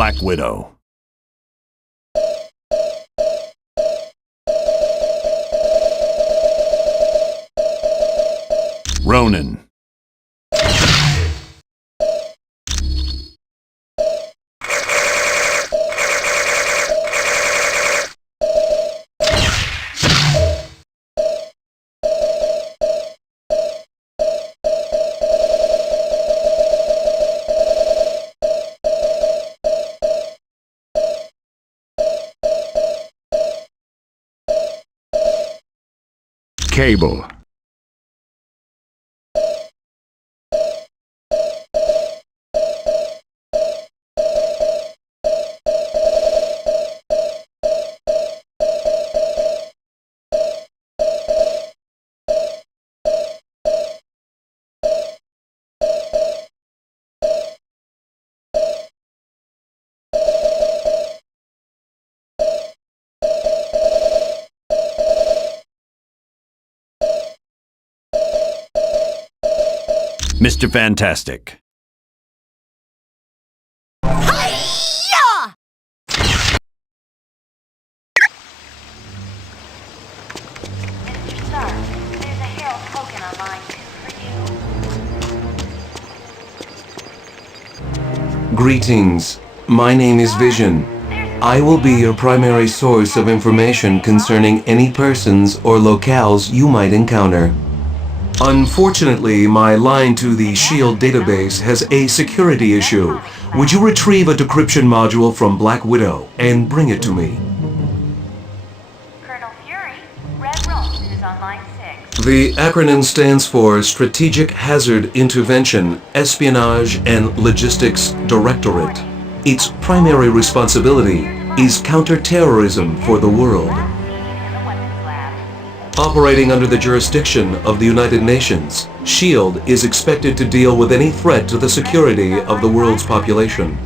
Black Widow. Ronin. Cable. Mr. Fantastic. Hi-ya! Mr. Stark, there's a Herald token on line 2 for you. Greetings. My name is Vision. I will be your primary source of information concerning any persons or locales you might encounter. Unfortunately, my line to the S.H.I.E.L.D. database has a security issue. Would you retrieve a decryption module from Black Widow and bring it to me? Colonel Fury, Red Rose is on line 6. The acronym stands for Strategic Hazard Intervention, Espionage and Logistics Directorate. Its primary responsibility is counterterrorism for the world. Operating under the jurisdiction of the United Nations, S.H.I.E.L.D. is expected to deal with any threat to the security of the world's population.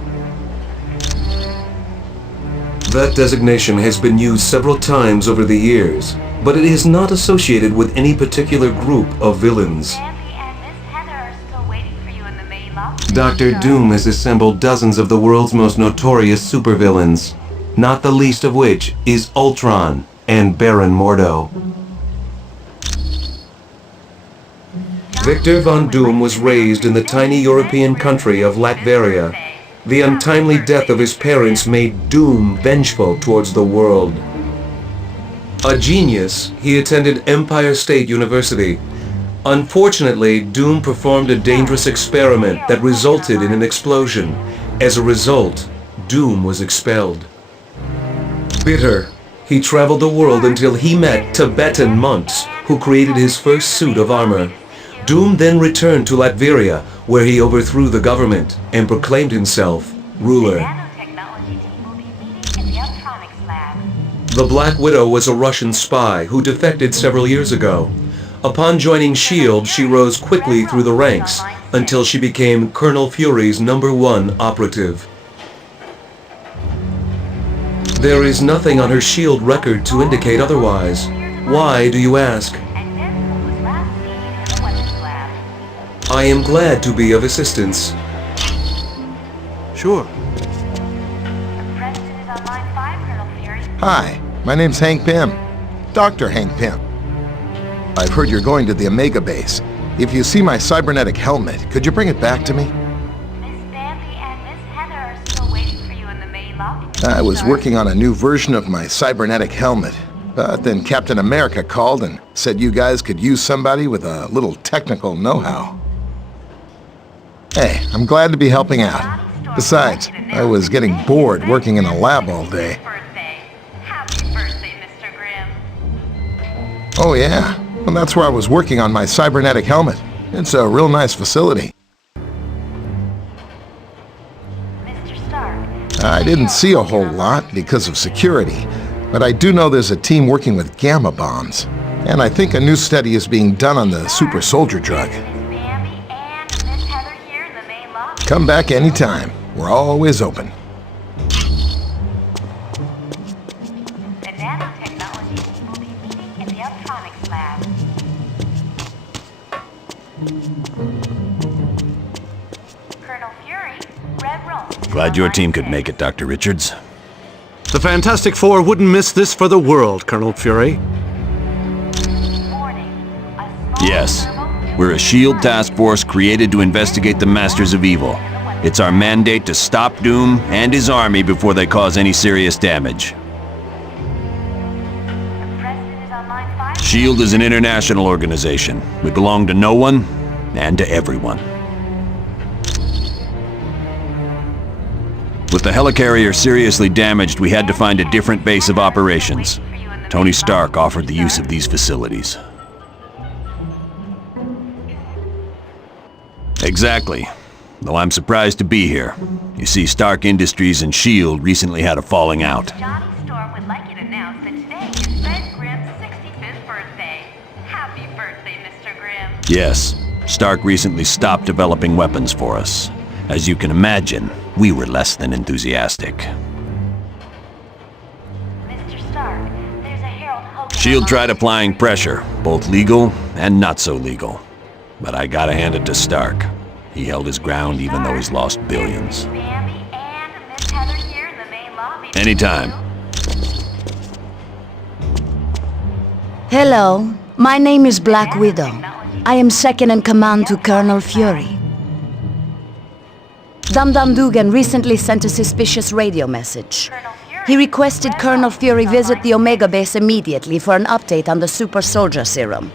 That designation has been used several times over the years, but it is not associated with any particular group of villains. Dr. Doom has assembled dozens of the world's most notorious supervillains, not the least of which is Ultron and Baron Mordo. Victor Von Doom was raised in the tiny European country of Latveria. The untimely death of his parents made Doom vengeful towards the world. A genius, he attended Empire State University. Unfortunately, Doom performed a dangerous experiment that resulted in an explosion. As a result, Doom was expelled. Bitter, he traveled the world until he met Tibetan monks who created his first suit of armor. Doom then returned to Latveria, where he overthrew the government and proclaimed himself ruler. The Black Widow was a Russian spy who defected several years ago. Upon joining S.H.I.E.L.D., she rose quickly through the ranks until she became Colonel Fury's #1 operative. There is nothing on her S.H.I.E.L.D. record to indicate otherwise. Why, do you ask? I am glad to be of assistance. Sure. Hi, my name's Hank Pym. Dr. Hank Pym. I've heard you're going to the Omega base. If you see my cybernetic helmet, could you bring it back to me? Miss Bambi and Miss Heather are still waiting for you in the main lobby. I was working on a new version of my cybernetic helmet, but then Captain America called and said you guys could use somebody with a little technical know-how. Hey, I'm glad to be helping out. Besides, I was getting bored working in a lab all day. Happy birthday, Mr. Grimm. Oh yeah, well that's where I was working on my cybernetic helmet. It's a real nice facility. Mr. Stark. I didn't see a whole lot because of security, but I do know there's a team working with gamma bombs. And I think a new study is being done on the super soldier drug. Come back anytime. We're always open. The nanotechnology team will be meeting in the electronics lab. Colonel Fury, Red Rose. Glad your team could make it, Dr. Richards. The Fantastic Four wouldn't miss this for the world, Colonel Fury. Yes. We're a S.H.I.E.L.D. task force created to investigate the Masters of Evil. It's our mandate to stop Doom and his army before they cause any serious damage. S.H.I.E.L.D. is an international organization. We belong to no one and to everyone. With the helicarrier seriously damaged, we had to find a different base of operations. Tony Stark offered the use of these facilities. Exactly. Though I'm surprised to be here. You see, Stark Industries and S.H.I.E.L.D. recently had a falling out. Johnny Storm would like you to announce that today is Ben Grimm's 65th birthday. Happy birthday, Mr. Grimm. Yes, Stark recently stopped developing weapons for us. As you can imagine, we were less than enthusiastic. Mr. Stark, there's a Harold Hogan. S.H.I.E.L.D. tried applying pressure, both legal and not so legal. But I gotta hand it to Stark. He held his ground even though he's lost billions. Bambi and Miss Heather here in the main lobby. Anytime. Hello, my name is Black Widow. I am second in command to Colonel Fury. Dum Dum Dugan recently sent a suspicious radio message. He requested Colonel Fury visit the Omega base immediately for an update on the super soldier serum.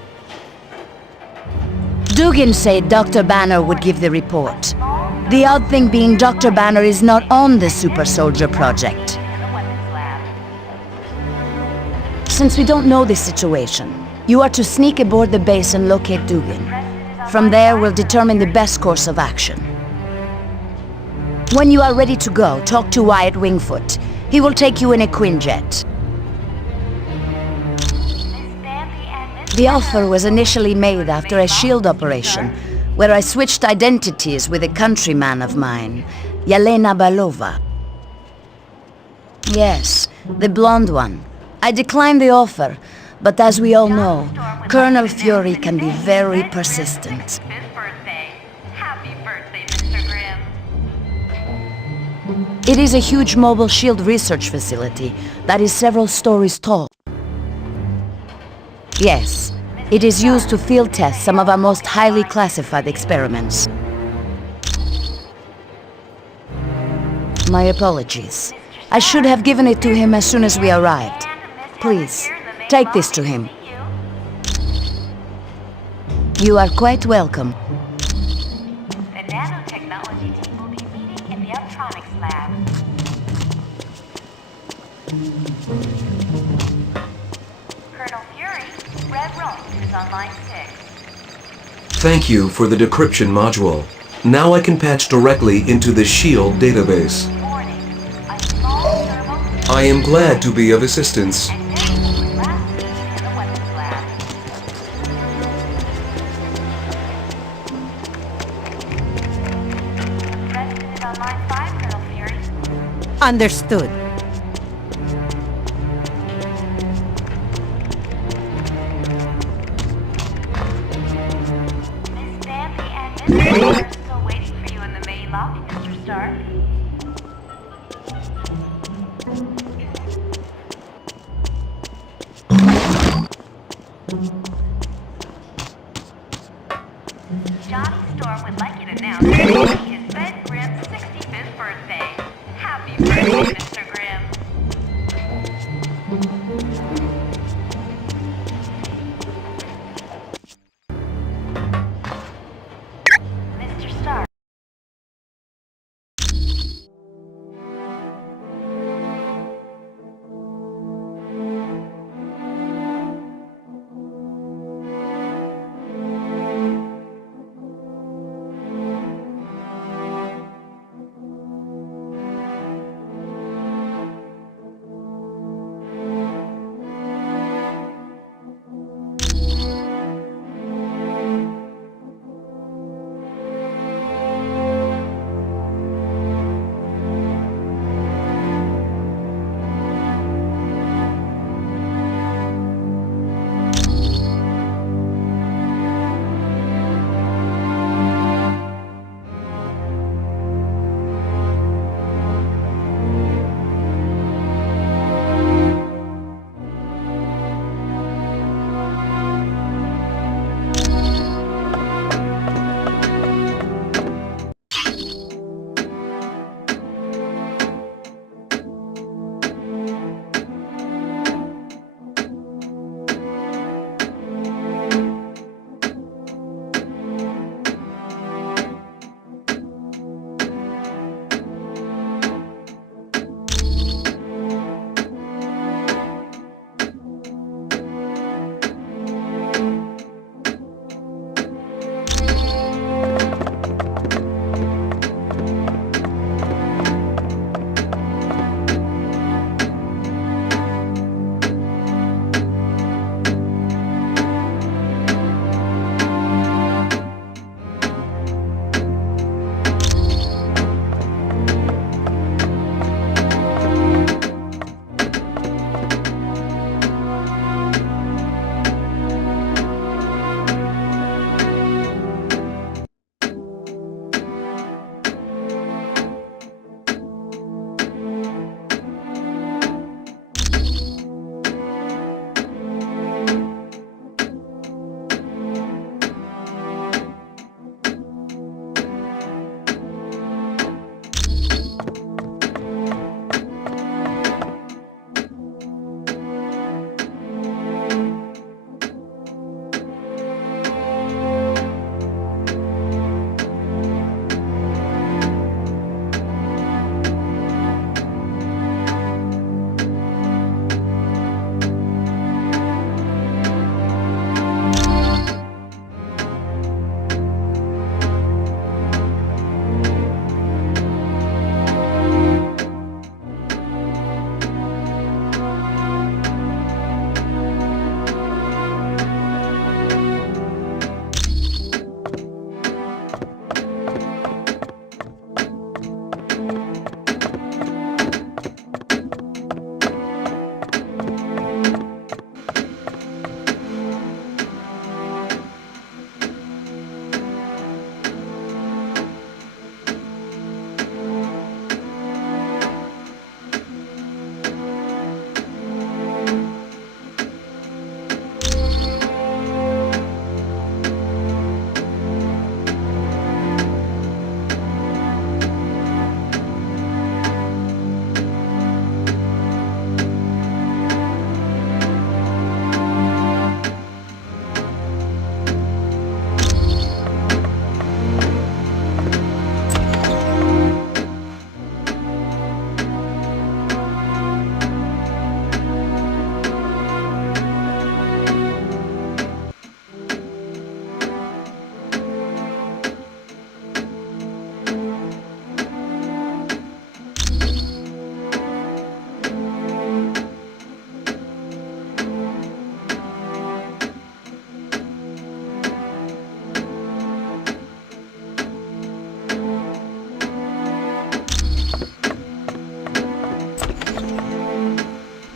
Dugan said Dr. Banner would give the report. The odd thing being Dr. Banner is not on the super soldier project. Since we don't know this situation, you are to sneak aboard the base and locate Dugan. From there, we'll determine the best course of action. When you are ready to go, talk to Wyatt Wingfoot. He will take you in a Quinjet. The offer was initially made after a S.H.I.E.L.D. operation, where I switched identities with a countryman of mine, Yelena Belova. Yes, the blonde one. I declined the offer, but as we all know, Colonel Fury can be very persistent. Happy birthday, Mr. Grimm. It is a huge mobile S.H.I.E.L.D. research facility that is several stories tall. Yes, it is used to field test some of our most highly classified experiments. My apologies. I should have given it to him as soon as we arrived. Please, take this to him. You are quite welcome. The nanotechnology team will be meeting in the electronics lab. Colonel Fury, Red Room is on line 6. Thank you for the decryption module. Now I can patch directly into the S.H.I.E.L.D. database. Warning, a small thermal I am glad to be of assistance. and damage was last seen in the weapons lab. President is on line 5, Colonel Fury. Understood. Miss Bambi and Miss Heather are still waiting for you in the main lobby, Mr. Stark. Johnny Storm would like you to announce that today is Ben Grimm's 65th birthday. Happy birthday, Mr. Grimm. Mr. Stark.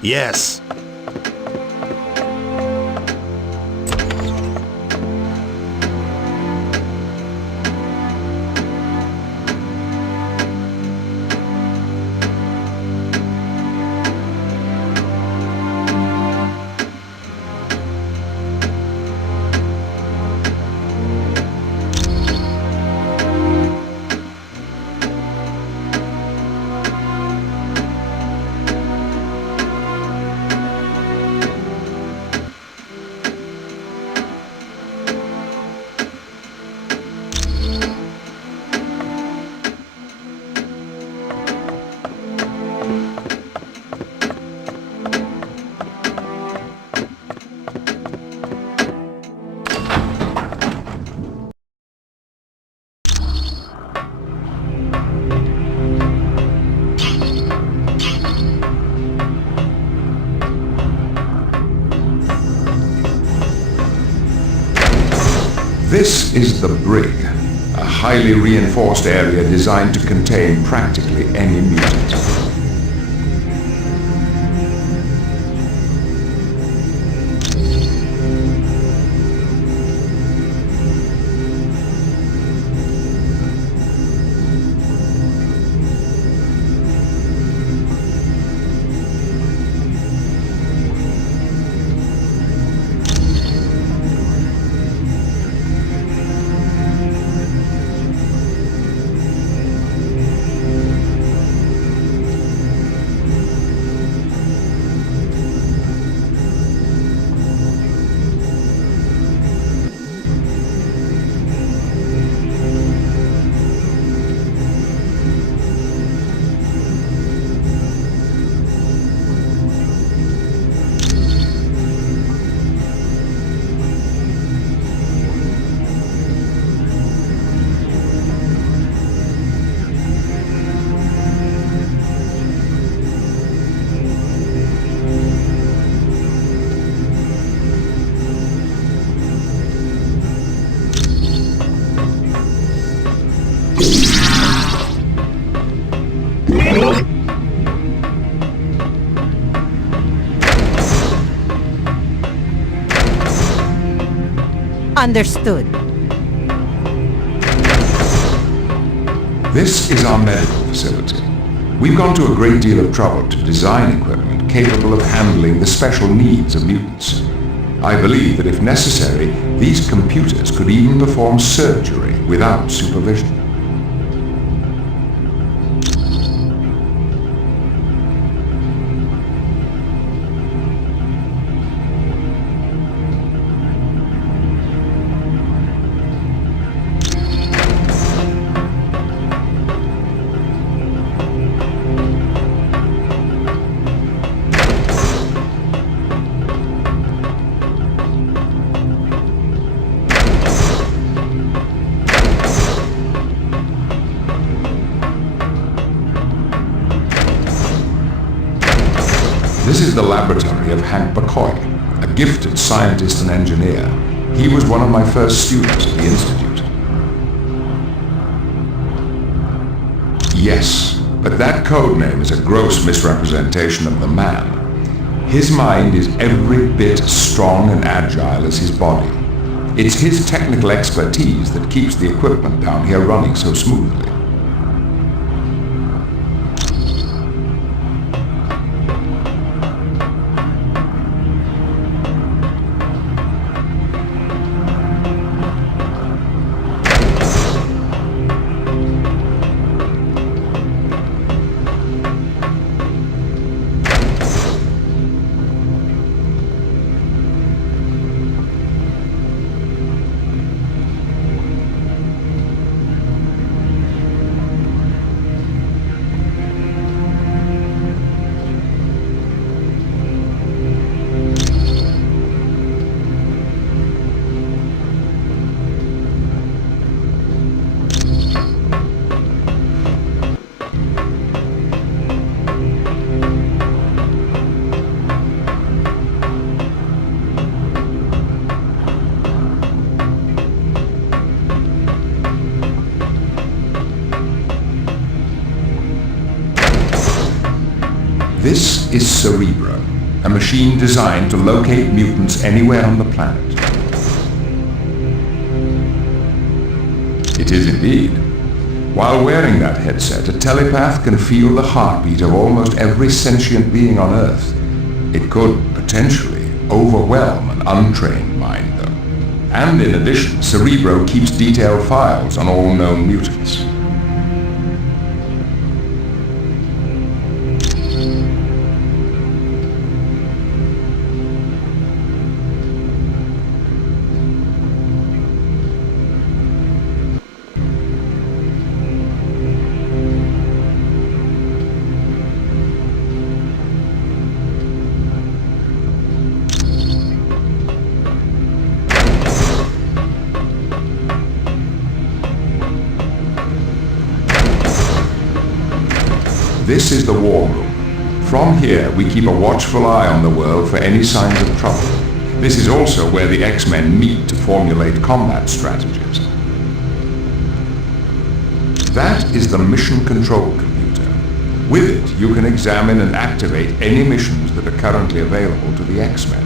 Yes. This is the Brig, a highly reinforced area designed to contain practically any mutant. Understood. This is our medical facility. We've gone to a great deal of trouble to design equipment capable of handling the special needs of mutants. I believe that if necessary, these computers could even perform surgery without supervision. This is the laboratory of Hank Pym, a gifted scientist and engineer. He was one of my first students at the Institute. Yes, but that code name is a gross misrepresentation of the man. His mind is every bit as strong and agile as his body. It's his technical expertise that keeps the equipment down here running so smoothly. This is Cerebro, a machine designed to locate mutants anywhere on the planet. It is indeed. While wearing that headset, a telepath can feel the heartbeat of almost every sentient being on Earth. It could, potentially, overwhelm an untrained mind, though. And in addition, Cerebro keeps detailed files on all known mutants. This is the War Room. From here, we keep a watchful eye on the world for any signs of trouble. This is also where the X-Men meet to formulate combat strategies. That is the mission control computer. With it, you can examine and activate any missions that are currently available to the X-Men.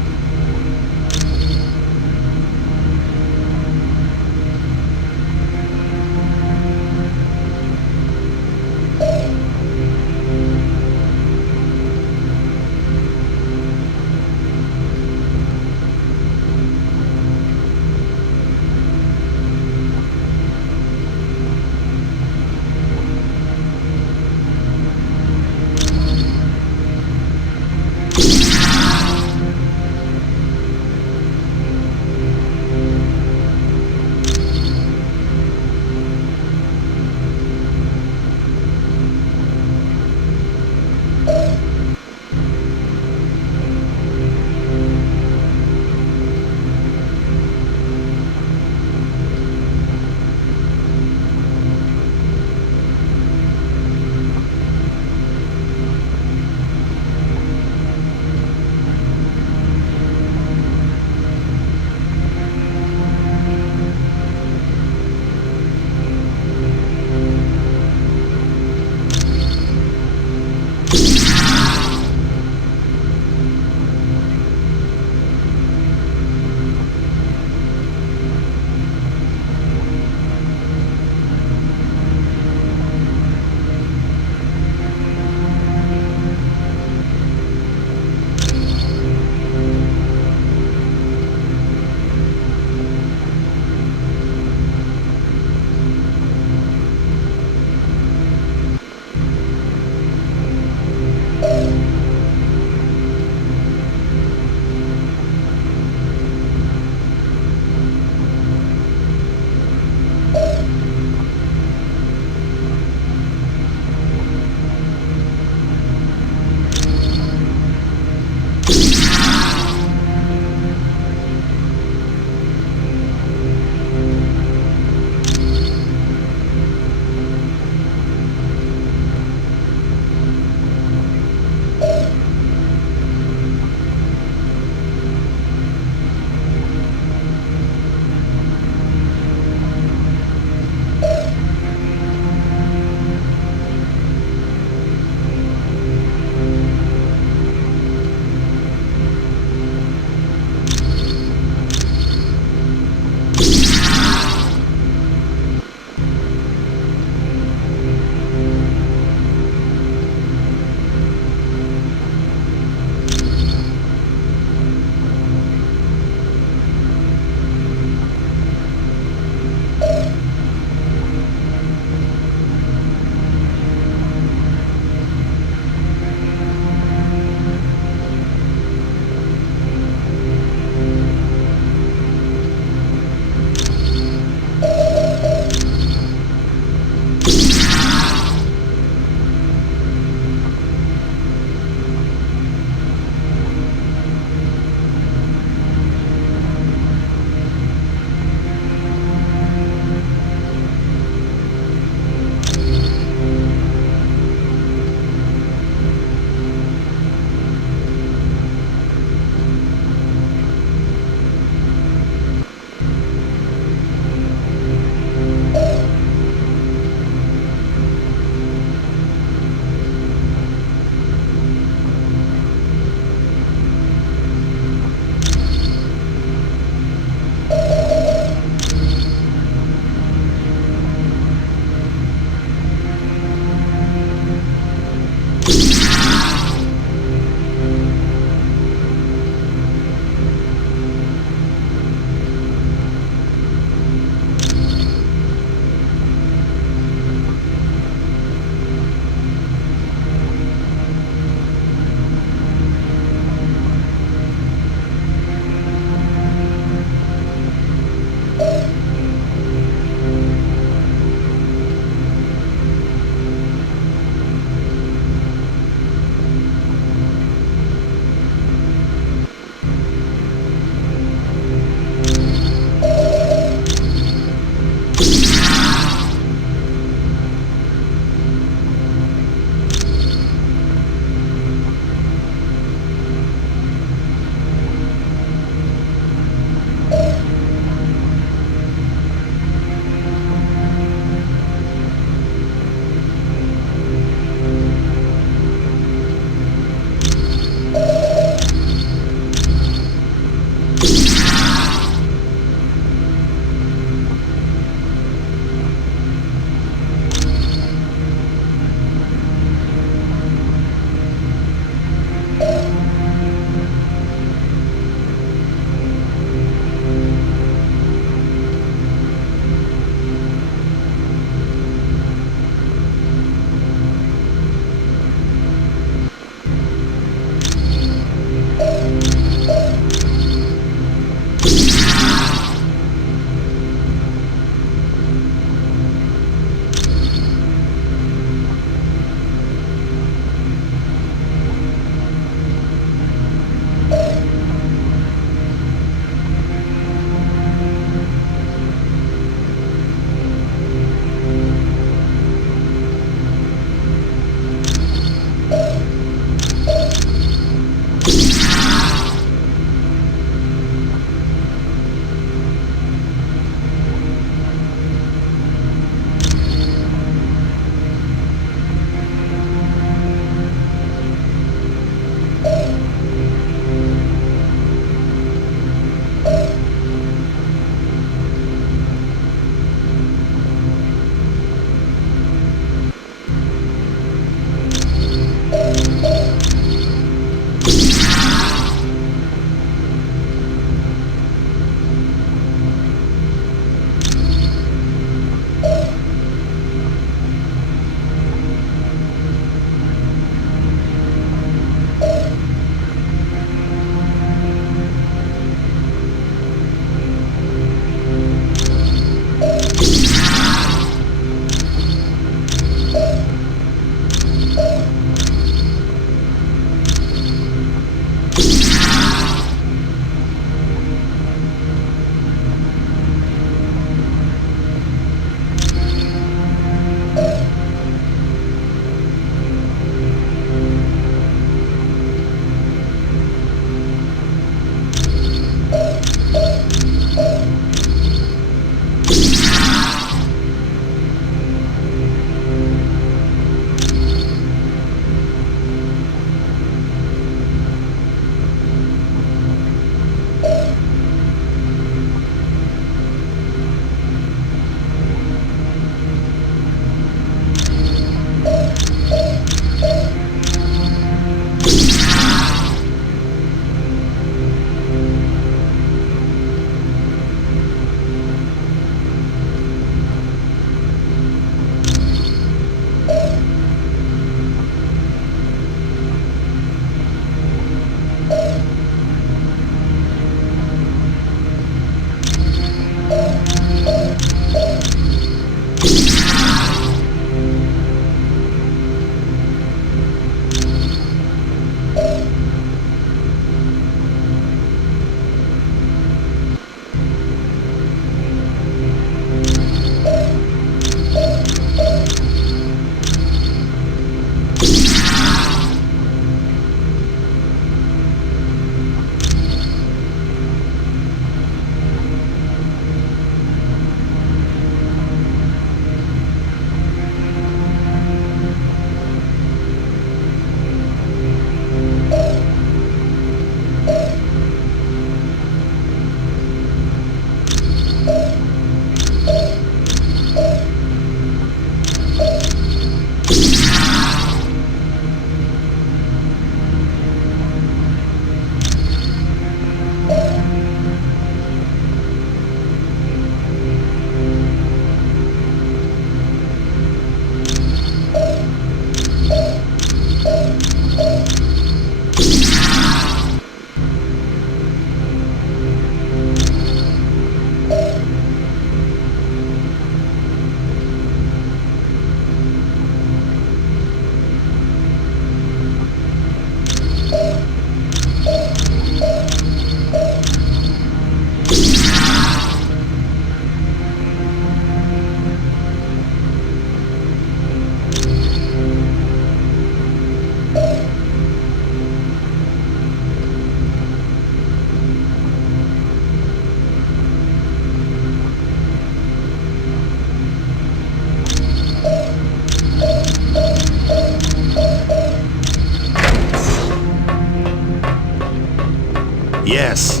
Yes.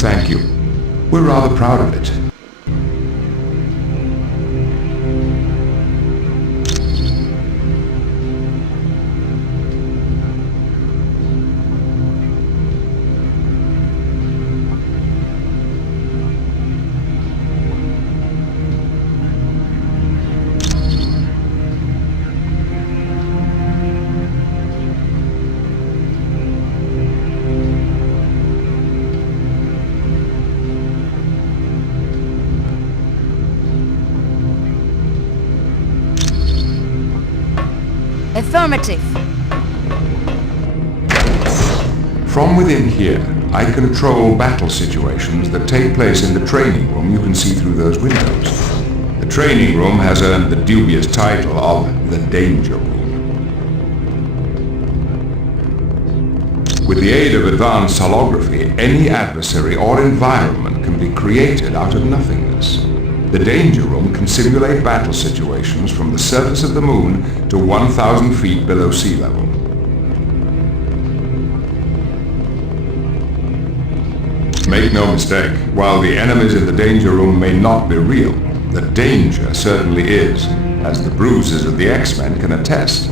Thank you. We're rather proud of it. Affirmative. From within here, I control battle situations that take place in the training room you can see through those windows. The training room has earned the dubious title of the Danger Room. With the aid of advanced holography, any adversary or environment can be created out of nothingness. The Danger Room can simulate battle situations from the surface of the moon to 1,000 feet below sea level. Make no mistake, while the enemies in the Danger Room may not be real, the danger certainly is, as the bruises of the X-Men can attest.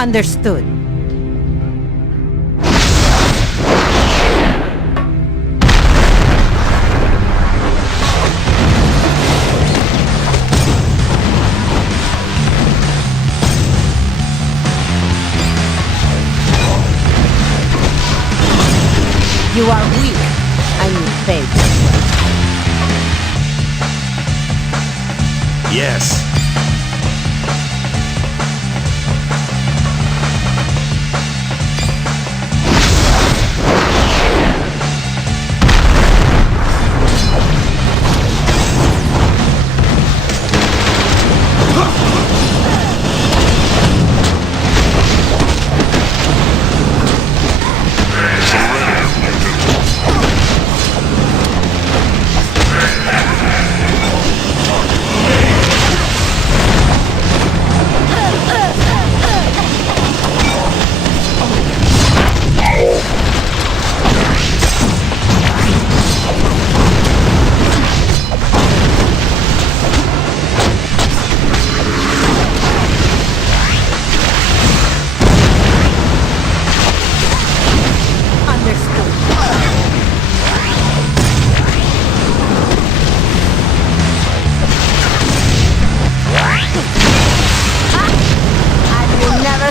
Understood. You are weak. I need faith. Yes.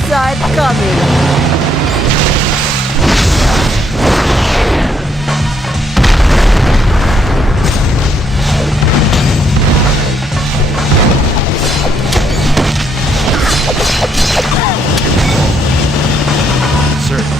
saw it coming. Sure.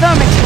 Affirmative.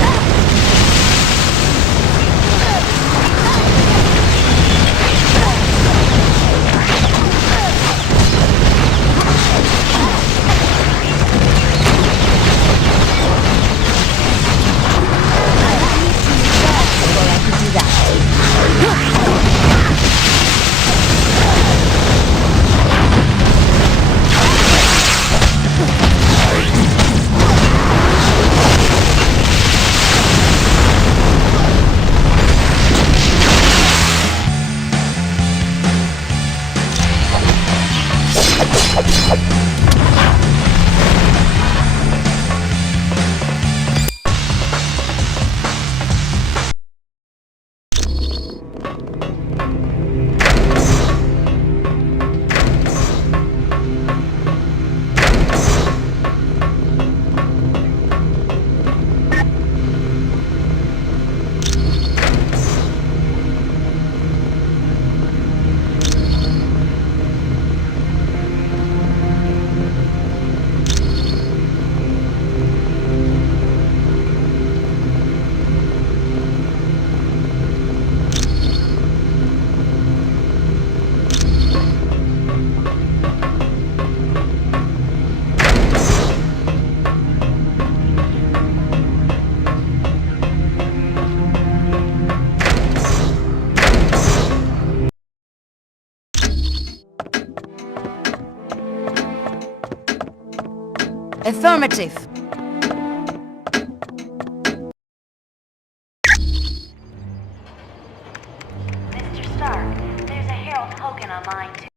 Affirmative. Mr. Stark, there's a Harold Hogan online too.